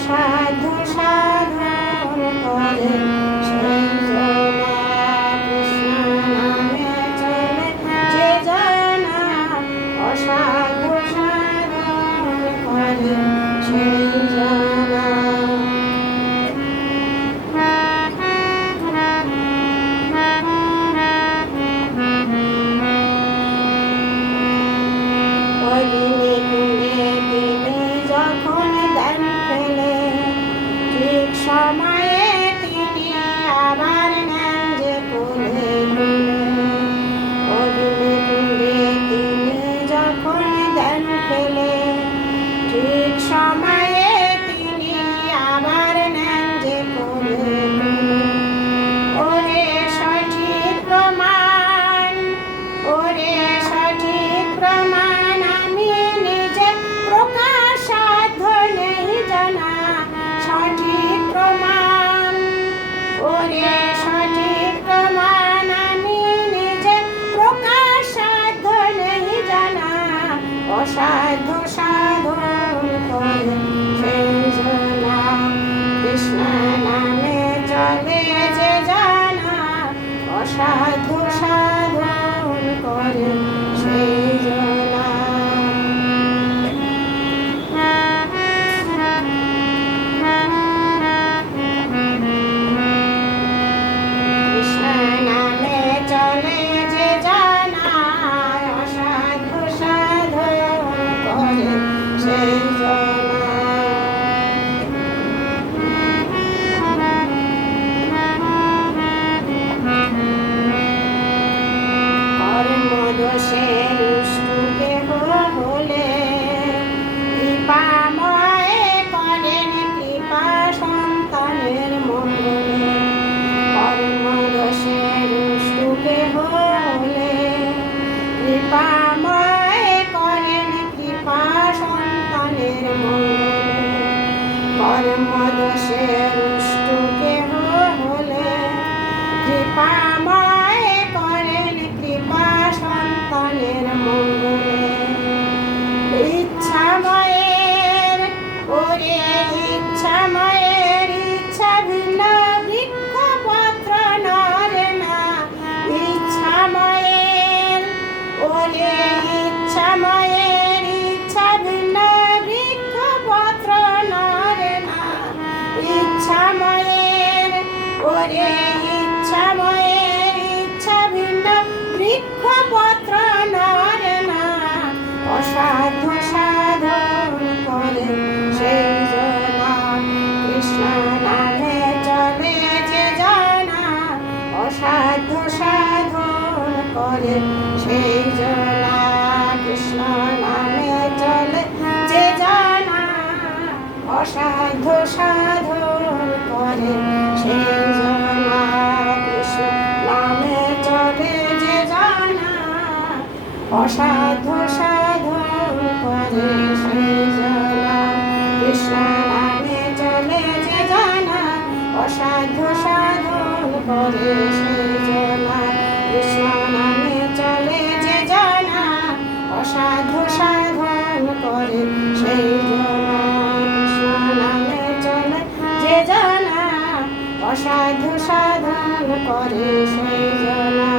অসাধ্য সাধন করে সেই জনা কৃষ্ণ নামে চলে যে জানা অসাধ্য সাধন করে সেই জানা। দিনে গুনে তিনি যখন দেন ফেলে ঠিক সময়ে তিনি আবার নেন যে কোলে দিনে গুনে তিনি যখন দেন ফেলে ঠিক সময়ে তিনি আবার নেন যে কোলে ওরে সঠিক প্রমাণ ওরে সঠিক প্রমাণ সঠিক প্রমাণ ওরে সঠিক প্রমাণ আমি নিজে প্রকাশ সাধ্য নেই জানা অসাধ্য সাধন করে সেই জানা কৃষ্ণ নামে চলে যে জানা অসাধ্য সাধন করে সেই জানা। দোষের উষ্টুকে হলে কৃপাময় করেন কৃপা সন্তানের মঙ্গলে কর্ম দোষের উষ্টুকে হলে কৃপাময় করেন কৃপা সন্তানের মঙ্গলে কর্ম দোষের উষ্টুকে হলে কৃপাময় করেন কৃপা সন্তানের মঙ্গলে ইচ্ছাময়ের ওরে ইচ্ছাময়ের ইচ্ছা ভিন্ন বৃক্ষ পত্র নরে না ইচ্ছাময়ের ওরে ইচ্ছাময়ের ইচ্ছা ভিন্ন বৃক্ষ পত্র নরে না ইচ্ছাময়ের ওরে ইচ্ছাময়ের ইচ্ছা ভিন্ন বৃক্ষ পত্র নরে না অসাধ্য সাধন করে সেই জানা কৃষ্ণ নামে চলে যে জানা অসাধ্য সাধন করে সেই জানা কৃষ্ণ নামে চলে যে জানা অসাধ্য সাধন করে সেই জানা কৃষ্ণ নামে চলে যে জানা অসাধ্য সাধন করে সেই জানা কৃষ্ণ নামে চলে যে জানা অসাধ্য সাধন করে সেই জানা কৃষ্ণ নামে চলে যে জানা অসাধ্য সাধন করে সেই জানা কৃষ্ণ নামে চলে যে জানা অসাধ্য সাধন করে সেই জানা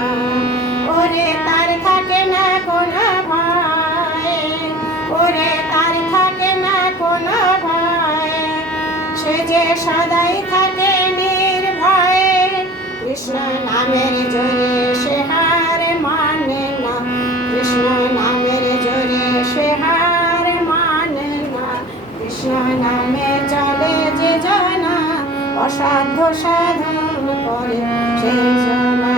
ওরে তার থাকে না কোনো ভয় ওরে তার থাকে না কোনো ভয় সে যে সদাই থাকে নির্ভয়ে কৃষ্ণ নামের জোরে সে হার মানে না কৃষ্ণ নামের জোরে সে হার মানে না কৃষ্ণ নামে চলে যে জানা অসাধ্য সাধন করে সেই জানা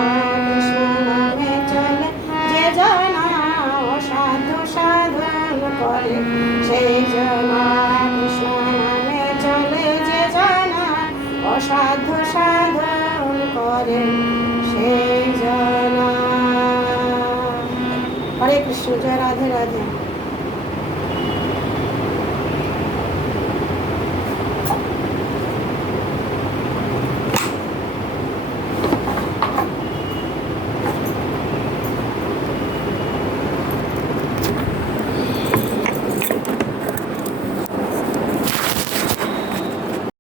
কৃষ্ণ নামে চলে যে জানা অসাধ্য সাধন করে সেই জানা কৃষ্ণ নামে চলে যে জানা অসাধ্য সাধন করে সেই জানা। হরে কৃষ্ণ, জয় রাধে রাধে।